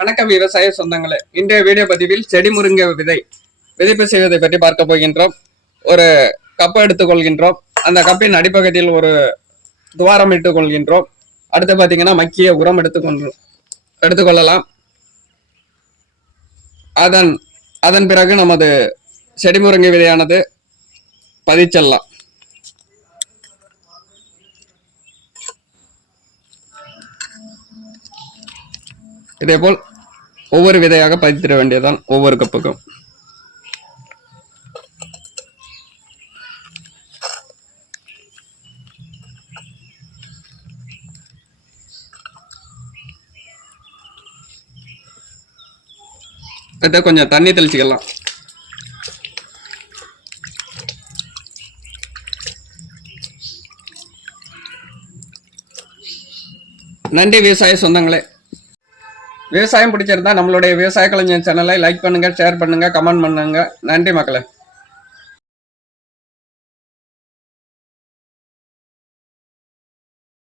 வணக்கம் விவசாய சொந்தங்களே. இன்றைய வீடியோ பதிவில் செடி முருங்கை விதை விதைப்பு செய்வதை பற்றி பார்க்க போகின்றோம். ஒரு கப்பை எடுத்துக்கொள்கின்றோம் அந்த கப்பின் அடிப்பகுதியில் ஒரு துவாரம் இட்டுக் கொள்கின்றோம். அடுத்து பார்த்தீங்கன்னா மக்கிய உரம் எடுத்துக்கொண்டு எடுத்துக்கொள்ளலாம் அதன் அதன் பிறகு நமது செடி முருங்கை விதையானது பதிச்செல்லாம். இதேபோல் ஒவ்வொரு விதையாக பதித்திட வேண்டியதுதான் ஒவ்வொரு கப்புக்கும். இதை கொஞ்சம் தண்ணி தெளிச்சுக்கலாம். நன்றி விவசாய சொந்தங்களே. விவசாயம் பிடிச்சிருந்தா நம்மளுடைய விவசாய கலைஞர் சேனலை லைக் பண்ணுங்க ஷேர் பண்ணுங்க கமெண்ட் பண்ணுங்க. நன்றி மக்களே.